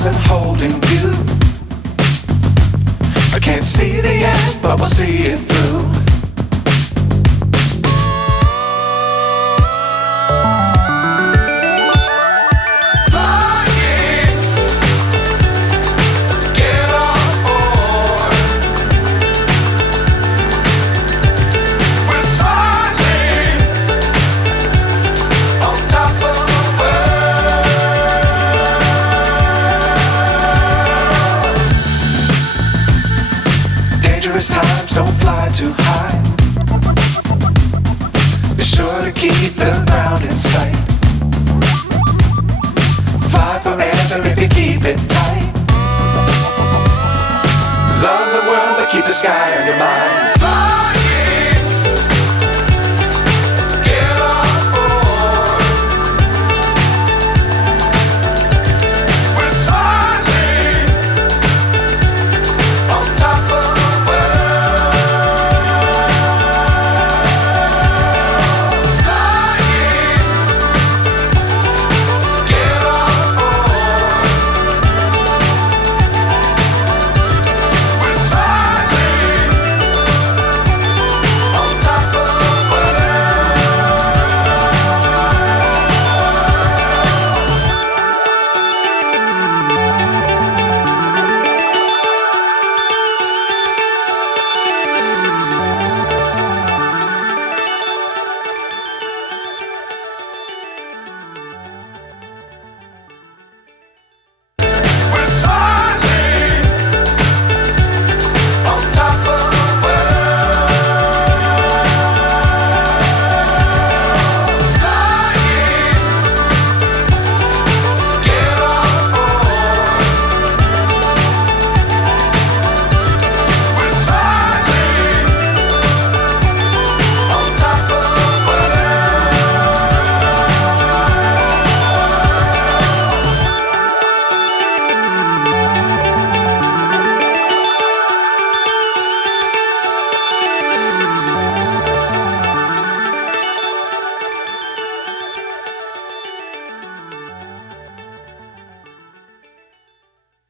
stars and holding you. I can't see the end, but we'll see it through. Times don't fly too high. Be sure to keep the ground in sight. Fly forever if you keep it tight. Love the world but keep the sky on your mind.